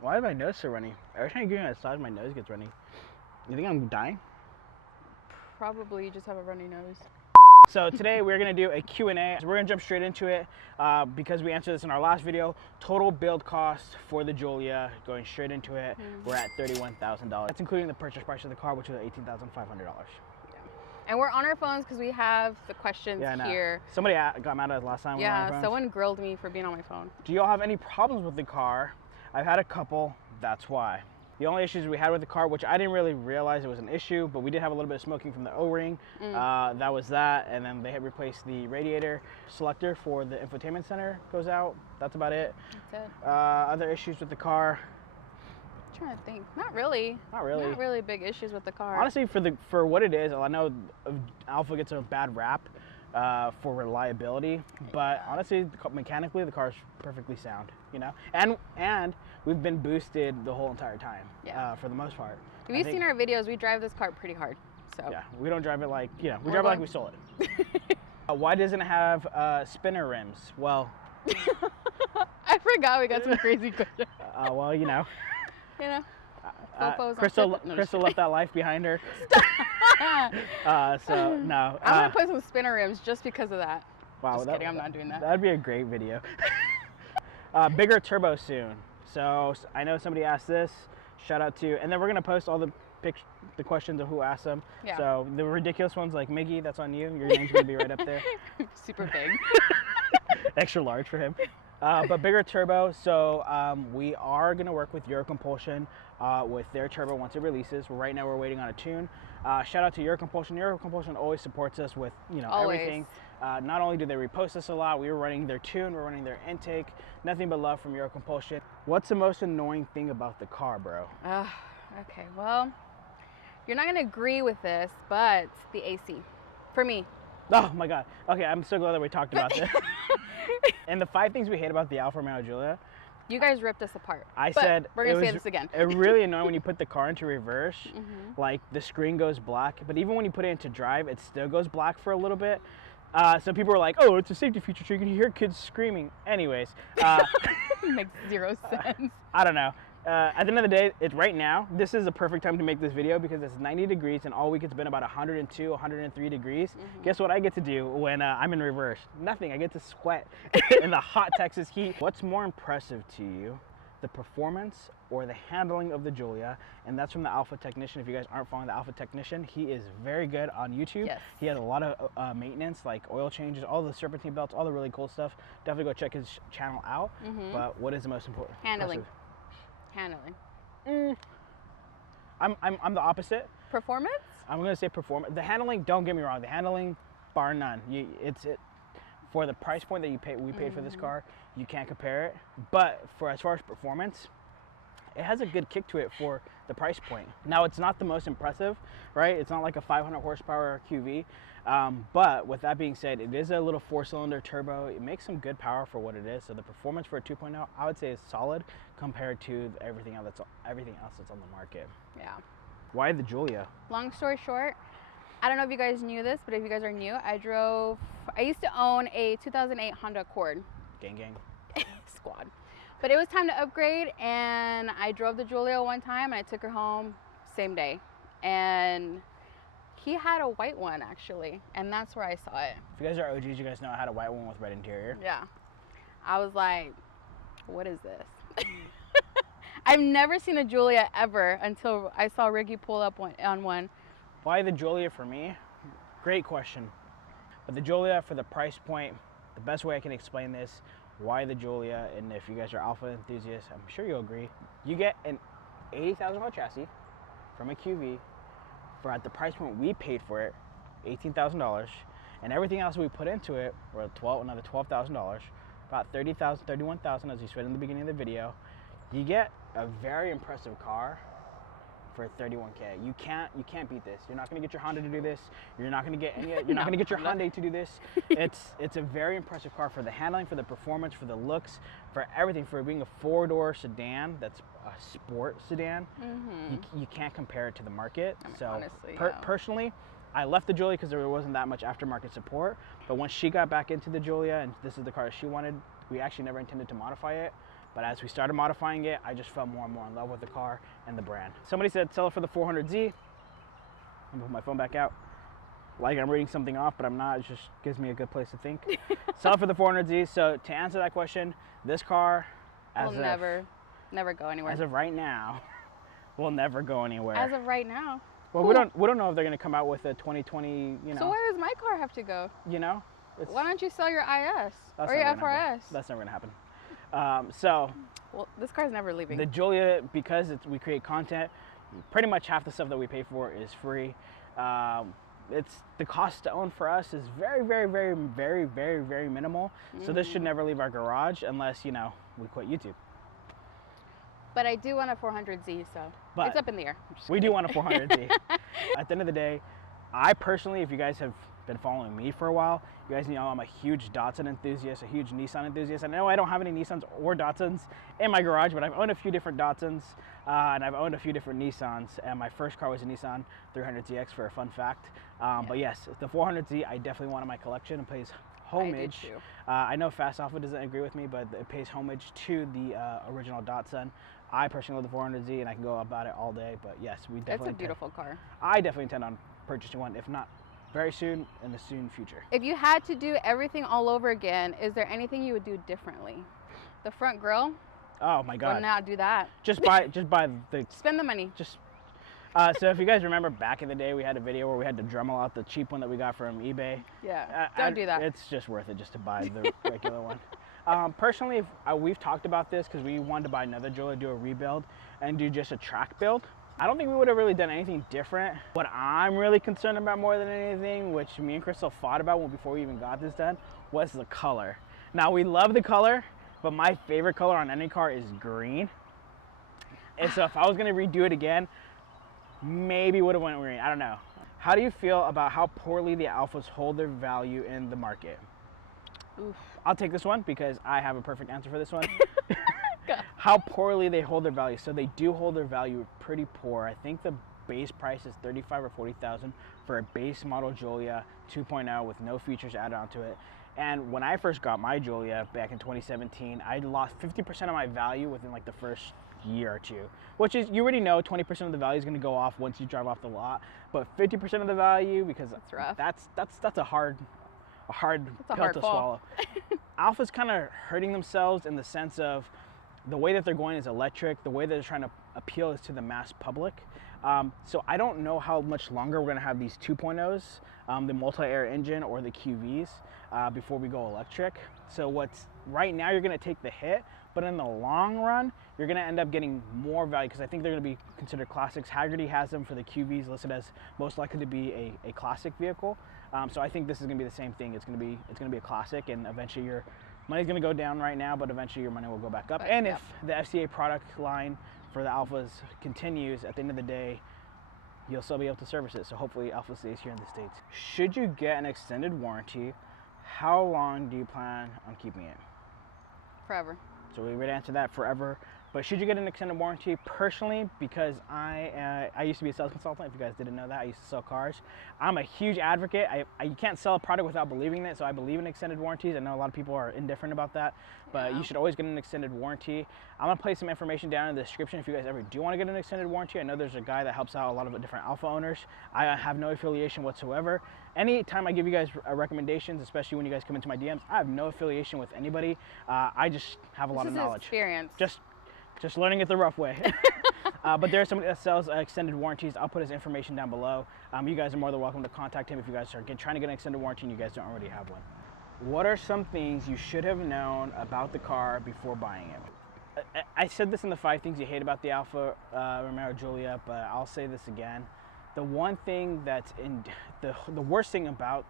Why is my nose so runny? Every time you get outside, my nose gets runny. You think I'm dying? Probably you just have a runny nose. So today we're gonna do a Q&A. We're gonna jump straight into it because we answered this in our last video. Total build cost for the Giulia, going straight into it, we're at $31,000. That's including the purchase price of the car, which is $18,500. And we're on our phones because we have the questions here. Somebody got mad at us last time. Yeah, someone grilled me for being on my phone. Do y'all have any problems with the car? I've had a couple, that's why. The only issues we had with the car, which I didn't really realize it was an issue, but we did have a little bit of smoking from the O-ring. That was that, and then they had replaced the radiator selector for the infotainment center goes out. That's about it. That's it. Other issues with the car? I'm trying to think. Not really. Not really. Not really big issues with the car. Honestly, for what it is, I know Alfa gets a bad rap for reliability, but honestly, mechanically, the car's perfectly sound, you know? And we've been boosted the whole entire time, for the most part. If you've seen our videos, we drive this car pretty hard, so. Yeah, we don't drive it like, you know, we drive it like we stole it. Why doesn't it have spinner rims? Well. I forgot we got some crazy questions. Well, you know. You know. Crystal left that life behind her. So no. I'm gonna put some spinner rims just because of that. Wow, just kidding, I'm not doing that. That'd be a great video. Bigger turbo soon. So I know somebody asked this. Shout out to, and then we're gonna post all the questions of who asked them. Yeah. So the ridiculous ones like Miggy, that's on you. Your name's gonna be right up there. Super big. Extra large for him. But bigger turbo, so we are going to work with Eurocompulsion with their turbo once it releases. Right now we're waiting on a tune. Shout out to Eurocompulsion. Eurocompulsion always supports us with, you know, everything. Not only do they repost us a lot, we were running their tune, we're running their intake. Nothing but love from Eurocompulsion. What's the most annoying thing about the car, bro? Okay, well, you're not going to agree with this, but the AC, for me. Oh my God. Okay, I'm so glad that we talked about this. And the 5 things we hate about the Alfa Romeo Giulia. You guys ripped us apart. I said we're gonna say this again. It really annoying when you put the car into reverse, like the screen goes black. But even when you put it into drive, it still goes black for a little bit. So people were like, "Oh, it's a safety feature, so you can hear kids screaming." Anyways, makes zero sense. I don't know. At the end of the day, right now, this is the perfect time to make this video because it's 90 degrees and all week it's been about 102, 103 degrees. Guess what I get to do when I'm in reverse? Nothing. I get to sweat in the hot Texas heat. What's more impressive to you, the performance or the handling of the Giulia? And that's from the Alfa Technician. If you guys aren't following the Alfa Technician, he is very good on YouTube. Yes. He has a lot of maintenance, like oil changes, all the serpentine belts, all the really cool stuff. Definitely go check his channel out. But what is the most important? Handling. Handling. I'm the opposite. Performance? I'm gonna say performance. The handling, don't get me wrong, the handling, bar none. For the price point that we paid for this car, you can't compare it. But as far as performance, it has a good kick to it for the price point. Now it's not the most impressive, right? It's not like a 500 horsepower QV. But with that being said, it is a little 4-cylinder turbo. It makes some good power for what it is. So the performance for a 2.0, I would say, is solid compared to everything else that's on the market. Yeah. Why the Giulia? Long story short, I don't know if you guys knew this, but if you guys are new, I used to own a 2008 Honda Accord. Gang gang. Squad. But it was time to upgrade, and I drove the Giulia one time, and I took her home same day. And he had a white one, actually, and that's where I saw it. If you guys are OGs, you guys know I had a white one with red interior. Yeah. I was like, what is this? I've never seen a Giulia ever until I saw Ricky pull up on one. Why the Giulia for me? Great question. But the Giulia, for the price point, the best way I can explain this, why the Giulia, and if you guys are Alfa enthusiasts, I'm sure you'll agree, you get an $80,000 chassis from a QV for, at the price point we paid for it, $18,000, and everything else we put into it were another $12,000, about $30,000, $31,000 as you said in the beginning of the video. You get a very impressive car for $31K. You can't beat this. You're not gonna get your Honda to do this. You're not gonna get not gonna get your Hyundai to do this. It's a very impressive car for the handling, for the performance, for the looks, for everything. For being a 4-door sedan that's a sport sedan, you can't compare it to the market. I mean, so honestly, personally, I left the Giulia because there wasn't that much aftermarket support. But once she got back into the Giulia, and this is the car she wanted, we actually never intended to modify it. But as we started modifying it, I just fell more and more in love with the car and the brand. Somebody said sell it for the 400Z. Let me put my phone back out. Like I'm reading something off, but I'm not. It just gives me a good place to think. Sell it for the 400Z. So to answer that question, this car will never go anywhere. As of right now, will never go anywhere. As of right now. Well, we don't know if they're gonna come out with a 2020. You know. So where does my car have to go? You know. Why don't you sell your IS or your FR-S? That's never gonna happen. Well, this car's never leaving. The Giulia, because we create content, pretty much half the stuff that we pay for is free. It's the cost to own for us is very, very, very, very, very, very minimal. So this should never leave our garage unless, you know, we quit YouTube. But I do want a 400Z, so it's up in the air. We do want a 400Z. At the end of the day, I personally, if you guys have been following me for a while, you guys know I'm a huge Datsun enthusiast, a huge Nissan enthusiast. I know I don't have any Nissans or Datsuns in my garage, but I've owned a few different Datsuns and I've owned a few different Nissans. And my first car was a Nissan 300ZX for a fun fact. But yes, the 400Z I definitely want in my collection and pays homage. I did too. I know Fast Alpha doesn't agree with me, but it pays homage to the original Datsun. I personally love the 400Z and I can go about it all day, but yes, we definitely. It's a beautiful car. I definitely intend on purchasing one, if not very soon, in the soon future. If you had to do everything all over again, is there anything you would do differently? The front grille? Oh my God. Or not do that? Just buy the. Spend the money. Just. So if you guys remember back in the day, we had a video where we had to Dremel out the cheap one that we got from eBay. Yeah. Don't do that. It's just worth it just to buy the regular one. Personally, we've talked about this because we wanted to buy another Giulia, do a rebuild, and do just a track build. I don't think we would have really done anything different. What I'm really concerned about more than anything, which me and Crystal fought about before we even got this done, was the color. Now we love the color, but my favorite color on any car is green. And so if I was gonna redo it again, maybe would have went green, I don't know. How do you feel about how poorly the Alphas hold their value in the market? Oof. I'll take this one because I have a perfect answer for this one. How poorly they hold their value. So they do hold their value pretty poor. I think the base price is $35,000 or $40,000 for a base model Giulia 2.0 with no features added onto it. And when I first got my Giulia back in 2017, I lost 50% of my value within like the first year or two, which is, you already know 20% of the value is going to go off once you drive off the lot, but 50% of the value, because that's rough. That's a hard pill to swallow. Alpha's kind of hurting themselves in the sense of the way that they're going is electric. The way that they're trying to appeal is to the mass public. So I don't know how much longer we're going to have these 2.0s, the multi-air engine or the QVs, before we go electric. So right now you're going to take the hit, but in the long run, you're going to end up getting more value because I think they're going to be considered classics. Haggerty has them for the QVs listed as most likely to be a classic vehicle. So I think this is going to be the same thing. It's going to be a classic, and eventually your money's going to go down right now, but eventually your money will go back up. And if the FCA product line for the Alphas continues, at the end of the day, you'll still be able to service it. So hopefully Alpha stays here in the States. Should you get an extended warranty, how long do you plan on keeping it? Forever. So we would answer that forever. But should you get an extended warranty? Personally, because I used to be a sales consultant, if you guys didn't know that, I used to sell cars. I'm a huge advocate. You can't sell a product without believing in it, so I believe in extended warranties. I know a lot of people are indifferent about that, but you should always get an extended warranty. I'm gonna place some information down in the description if you guys ever do want to get an extended warranty. I know there's a guy that helps out a lot of different Alpha owners. I have no affiliation whatsoever. Anytime I give you guys recommendations, especially when you guys come into my DMs, I have no affiliation with anybody. I just have a lot of knowledge. Experience. Just learning it the rough way. But there's somebody that sells extended warranties. I'll put his information down below. You guys are more than welcome to contact him if you guys are trying to get an extended warranty and you guys don't already have one. What are some things you should have known about the car before buying it? I said this in the 5 things you hate about the Alfa Romeo Giulia, but I'll say this again. The one thing that's the worst thing about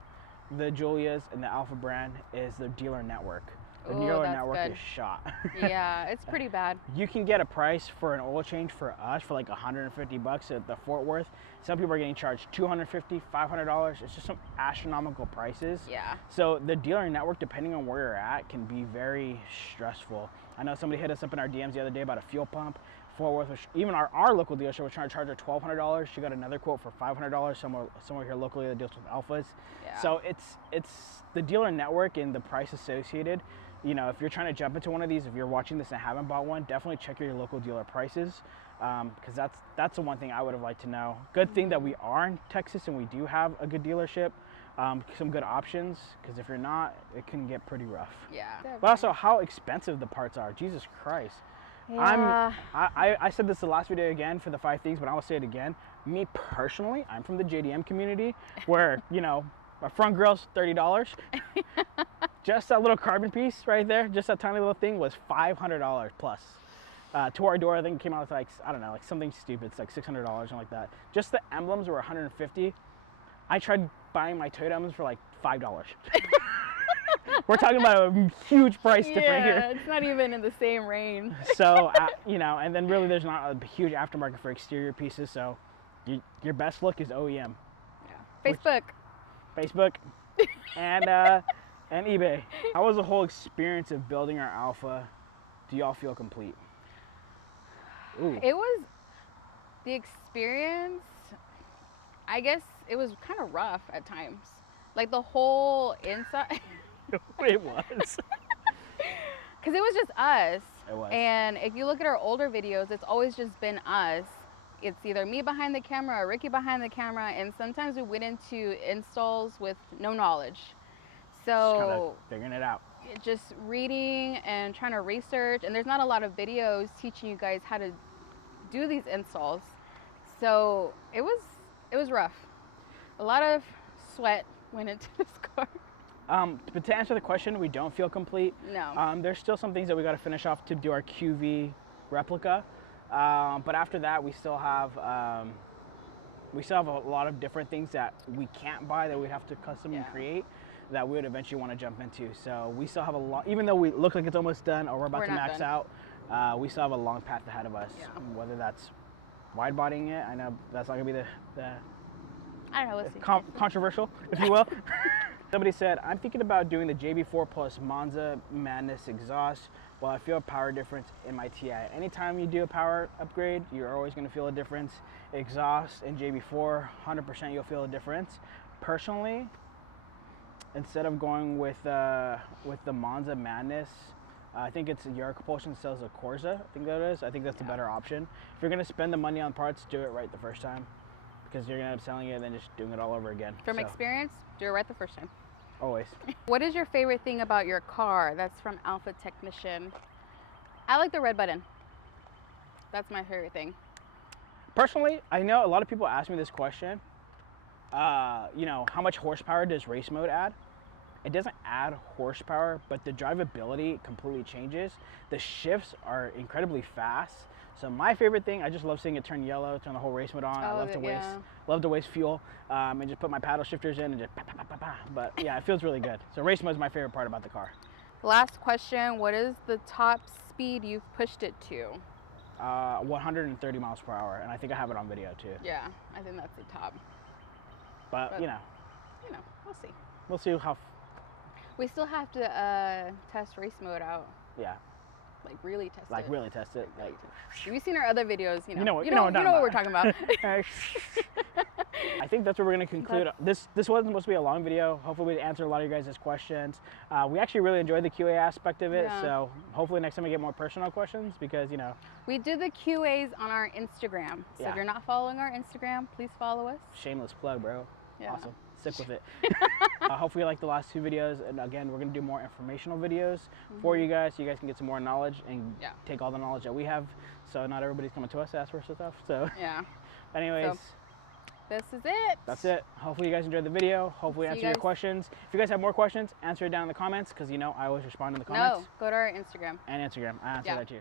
the Giulias and the Alfa brand is their dealer network. The dealer network is shot. Yeah, it's pretty bad. You can get a price for an oil change for us for like $150 at the Fort Worth. Some people are getting charged $250, $500. It's just some astronomical prices. Yeah. So the dealer network, depending on where you're at, can be very stressful. I know somebody hit us up in our DMs the other day about a fuel pump. Fort Worth, which even our local dealership was trying to charge her $1,200. She got another quote for $500 somewhere here locally that deals with Alphas. Yeah. So it's the dealer network and the price associated you know, if you're trying to jump into one of these, if you're watching this and haven't bought one, definitely check your local dealer prices, because that's the one thing I would have liked to know. Good thing that we are in Texas and we do have a good dealership, some good options, because if you're not, it can get pretty rough. Yeah. But also how expensive the parts are. Jesus Christ. Yeah. I said this the last video again for the 5 things, but I will say it again. Me personally, I'm from the JDM community where, you know, my front grill's $30. Just that little carbon piece right there, just that tiny little thing was $500 plus. To our door, I think it came out with like, I don't know, like something stupid. It's like $600, something like that. Just the emblems were $150. I tried buying my Toyota emblems for like $5. We're talking about a huge price difference here. Yeah, it's not even in the same range. So, you know, and then really there's not a huge aftermarket for exterior pieces. So your best look is OEM. Yeah. Facebook and eBay. How was the whole experience of building our Alpha? Do y'all feel complete? Ooh. It was the experience, I guess it was kind of rough at times. Like the whole inside. It was. Because it was just us. It was. And if you look at our older videos, it's always just been us. It's either me behind the camera or Ricky behind the camera, and sometimes we went into installs with no knowledge. So just figuring it out. Just reading and trying to research, and there's not a lot of videos teaching you guys how to do these installs. So it was rough. A lot of sweat went into this car. But to answer the question, we don't feel complete. No. There's still some things that we got to finish off to do our QV replica. But after that, we still have a lot of different things that we can't buy that we'd have to custom and create that we would eventually want to jump into. So we still have a lot, even though we look like it's almost done or we're about to max out, we still have a long path ahead of us. Yeah. Whether that's wide bodying it, I know that's not gonna be the I don't know, let's see. Controversial, if you will. Somebody said, I'm thinking about doing the JB4 plus Monza Madness exhaust. Well, I feel a power difference in my TI. Anytime you do a power upgrade, you're always going to feel a difference. Exhaust and JB4, 100% you'll feel a difference. Personally, instead of going with the Monza Madness, I think it's Euro Propulsion sells a Corsa. I think that is. I think that's the better option. If you're going to spend the money on parts, do it right the first time, because you're going to end up selling it and then just doing it all over again. From experience, do it right the first time. Always. What is your favorite thing about your car? That's from Alpha Technician. I like the red button. That's my favorite thing. Personally, I know a lot of people ask me this question. You know, how much horsepower does race mode add? It doesn't add horsepower, but the drivability completely changes. The shifts are incredibly fast. So my favorite thing, I just love seeing it turn yellow, turn the whole race mode on. I love to waste fuel, and just put my paddle shifters in and just But yeah, it feels really good. So race mode is my favorite part about the car. Last question, what is the top speed you've pushed it to? 130 miles per hour, and I think I have it on video too. Yeah, I think that's the top. But you know, we'll see. We'll see how. We still have to test race mode out. Yeah. Like really test it. Like really test it. Like, have you seen our other videos? You know what we're talking about. I think that's where we're going to conclude. This wasn't supposed to be a long video. Hopefully we answered a lot of your guys' questions. We actually really enjoyed the QA aspect of it. So hopefully next time we get more personal questions, because we do the QAs on our Instagram. So if you're not following our Instagram, please follow us. Shameless plug, bro. Yeah. Awesome. Stick with it. Hopefully you like the last 2 videos, and again, we're going to do more informational videos for you guys, so you guys can get some more knowledge and take all the knowledge that we have, so not everybody's coming to us to ask for stuff. So anyways, so, this is it. That's it. Hopefully you guys enjoyed the video. Hopefully answer your questions. If you guys have more questions, answer it down in the comments, because I always respond in the comments. No, go to our Instagram. And Instagram. I answer that too.